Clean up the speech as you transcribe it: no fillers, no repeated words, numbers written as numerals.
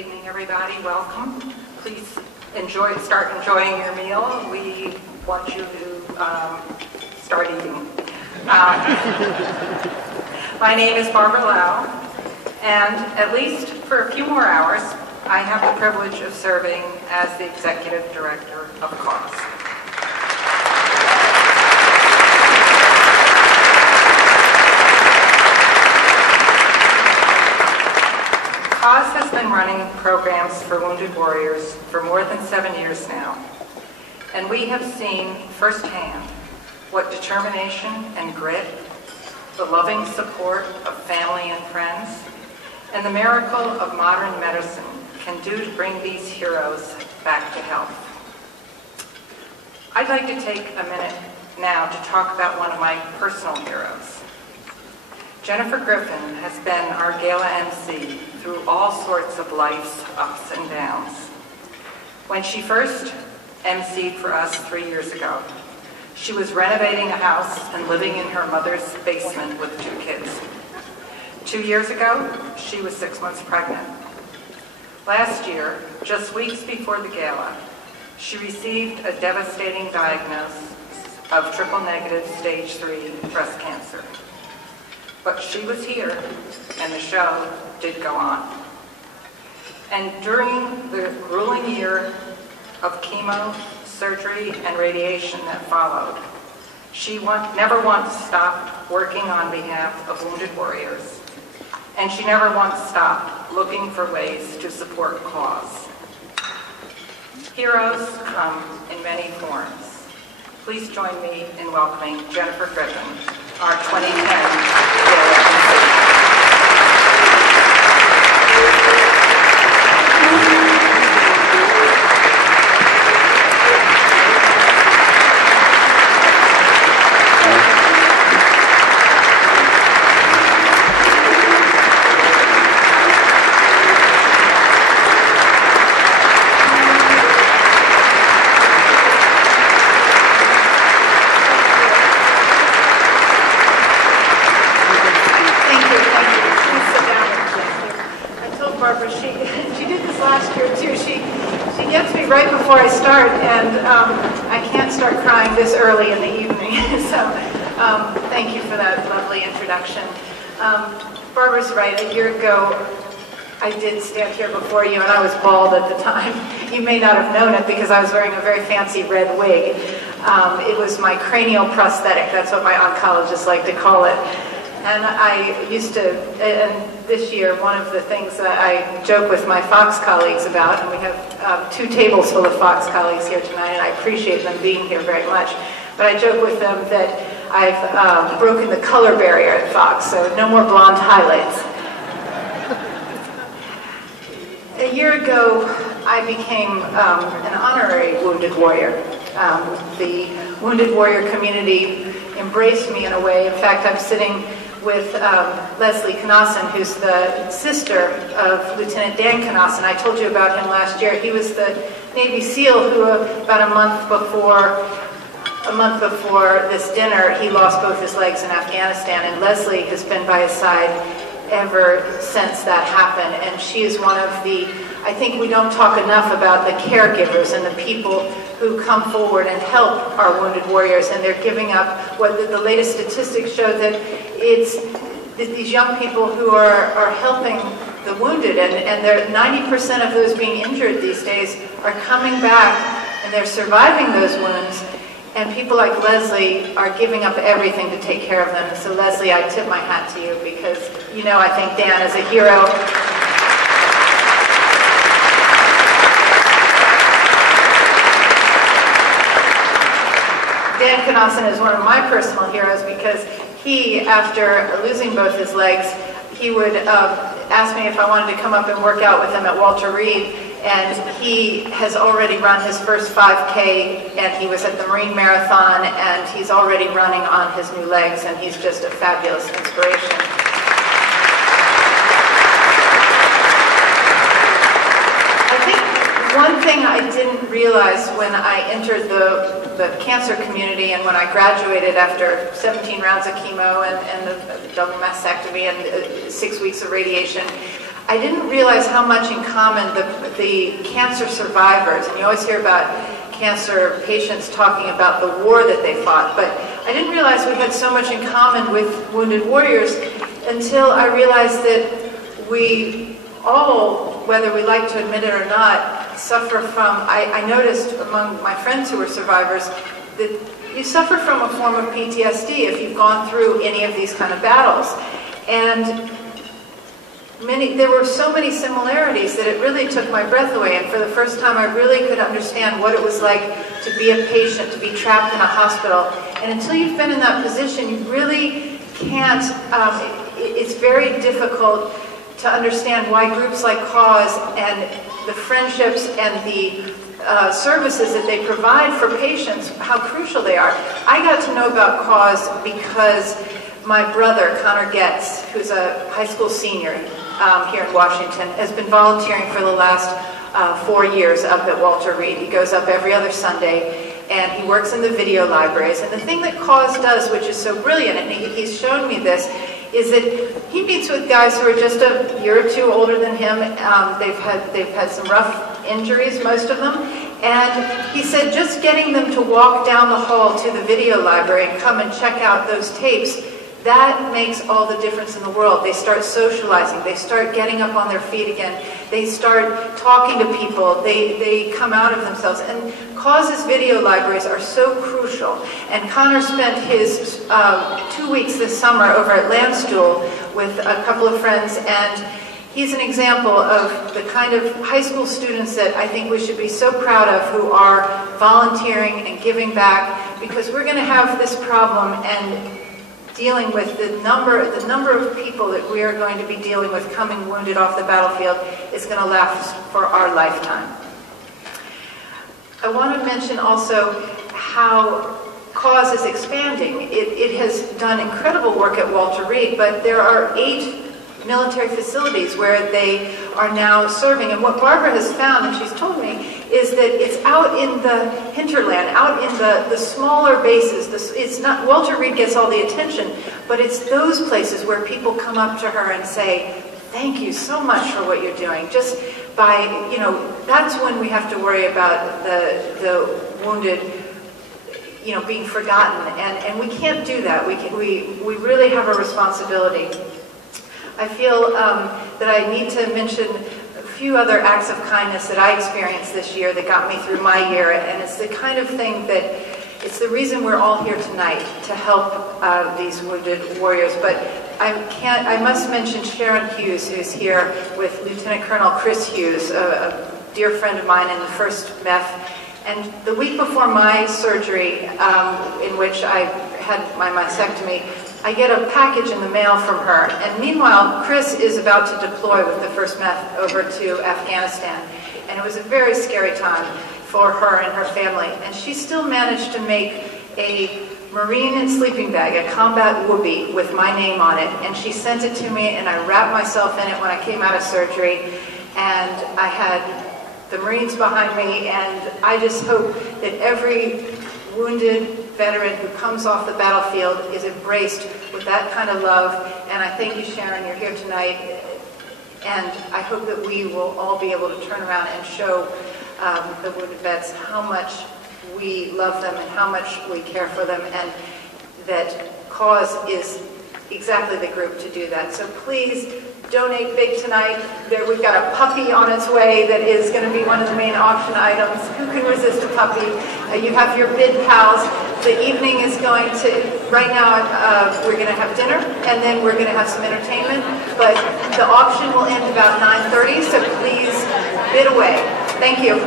evening, everybody. Welcome. Please start enjoying your meal. We want you to start eating. My name is Barbara Lau, and at least for a few more hours, I have the privilege of serving as the Executive Director of CAUSE. CAUSE has been running programs for wounded warriors for more than 7 years now, and we have seen firsthand what determination and grit, the loving support of family and friends, and the miracle of modern medicine can do to bring these heroes back to health. I'd like to take a minute now to talk about one of my personal heroes. Jennifer Griffin has been our gala MC through all sorts of life's ups and downs. When she first MC'd for us 3 years ago, she was renovating a house and living in her mother's basement with 2 kids. 2 years ago, she was 6 months pregnant. Last year, just weeks before the gala, she received a devastating diagnosis of triple-negative stage 3 breast cancer. But she was here, and the show did go on. And during the grueling year of chemo, surgery, and radiation that followed, she never once stopped working on behalf of wounded warriors, and she never once stopped looking for ways to support CAUSE. Heroes come in many forms. Please join me in welcoming Jennifer Griffin, our 2010 gala. Before I start, and I can't start crying this early in the evening, so thank you for that lovely introduction. Barbara's right. A year ago, I did stand here before you, and I was bald at the time. You may not have known it because I was wearing a very fancy red wig. It was my cranial prosthetic. That's what my oncologists like to call it. And I used to, and this year, one of the things that I joke with my Fox colleagues about, and we have 2 tables full of Fox colleagues here tonight, and I appreciate them being here very much, but I joke with them that I've broken the color barrier at Fox, so no more blonde highlights. A year ago, I became an honorary wounded warrior. The wounded warrior community embraced me in a way. In fact, I'm sitting with Leslie Knosson, who's the sister of Lieutenant Dan Knosson. I told you about him last year. He was the Navy SEAL who about a month before this dinner, he lost both his legs in Afghanistan, and Leslie has been by his side ever since that happened. And she is one of the, I think we don't talk enough about the caregivers and the people who come forward and help our wounded warriors, and they're giving up. What the latest statistics show that it's these young people who are helping the wounded, and they're 90% of those being injured these days are coming back and they're surviving those wounds, and people like Leslie are giving up everything to take care of them. And so Leslie, I tip my hat to you because, you know, I think Dan is a hero. Dan Knosson is one of my personal heroes because he, after losing both his legs, he would ask me if I wanted to come up and work out with him at Walter Reed, and he has already run his first 5K, and he was at the Marine Marathon, and he's already running on his new legs, and he's just a fabulous inspiration. One thing I didn't realize when I entered the cancer community and when I graduated after 17 rounds of chemo and the double mastectomy and 6 weeks of radiation, I didn't realize how much in common the cancer survivors, and you always hear about cancer patients talking about the war that they fought, but I didn't realize we had so much in common with wounded warriors until I realized that we all, whether we like to admit it or not, suffer from, I noticed among my friends who were survivors that you suffer from a form of PTSD if you've gone through any of these kind of battles. And there were so many similarities that it really took my breath away, and for the first time I really could understand what it was like to be a patient, to be trapped in a hospital. And until you've been in that position, you really can't, it's very difficult to understand why groups like CAUSE and the friendships and the services that they provide for patients, how crucial they are. I got to know about CAUSE because my brother, Connor Getz, who's a high school senior here in Washington, has been volunteering for the last 4 years up at Walter Reed. He goes up every other Sunday, and he works in the video libraries. And the thing that CAUSE does, which is so brilliant, and he's shown me this, is that he meets with guys who are just a year or two older than him. They've had some rough injuries, most of them. And he said just getting them to walk down the hall to the video library and come and check out those tapes, that makes all the difference in the world. They start socializing. They start getting up on their feet again. They start talking to people. They come out of themselves. And CAUSE's video libraries are so crucial. And Connor spent his 2 weeks this summer over at Landstuhl with a couple of friends, and he's an example of the kind of high school students that I think we should be so proud of, who are volunteering and giving back, because we're going to have this problem, and dealing with the number of people that we are going to be dealing with coming wounded off the battlefield is going to last for our lifetime. I want to mention also how CAUSE is expanding. It has done incredible work at Walter Reed, but there are 8 military facilities where they are now serving. And what Barbara has found, and she's told me, is that it's out in the hinterland, out in the smaller bases. It's not, Walter Reed gets all the attention, but it's those places where people come up to her and say, thank you so much for what you're doing. Just by, that's when we have to worry about the wounded, being forgotten. And we can't do that. We really have a responsibility. I feel that I need to mention a few other acts of kindness that I experienced this year that got me through my year, and it's the kind of thing that, it's the reason we're all here tonight, to help these wounded warriors. But I must mention Sharon Hughes, who's here with Lieutenant Colonel Chris Hughes, a dear friend of mine in the 1st MEF. And the week before my surgery, in which I had my mastectomy, I get a package in the mail from her, and meanwhile, Chris is about to deploy with the 1st MEF over to Afghanistan, and it was a very scary time for her and her family, and she still managed to make a Marine sleeping bag, a combat whoopee with my name on it, and she sent it to me, and I wrapped myself in it when I came out of surgery, and I had the Marines behind me, and I just hope that every wounded veteran who comes off the battlefield is embraced with that kind of love. And I thank you, Sharon, you're here tonight, and I hope that we will all be able to turn around and show the wounded vets how much we love them and how much we care for them, and that CAUSE is exactly the group to do that. So please donate big tonight. We've got a puppy on its way that is going to be one of the main auction items. Who can resist a puppy? You have your bid pals. The evening is going to, right now we're going to have dinner, and then we're going to have some entertainment, but the auction will end about 9:30, so please bid away. Thank you.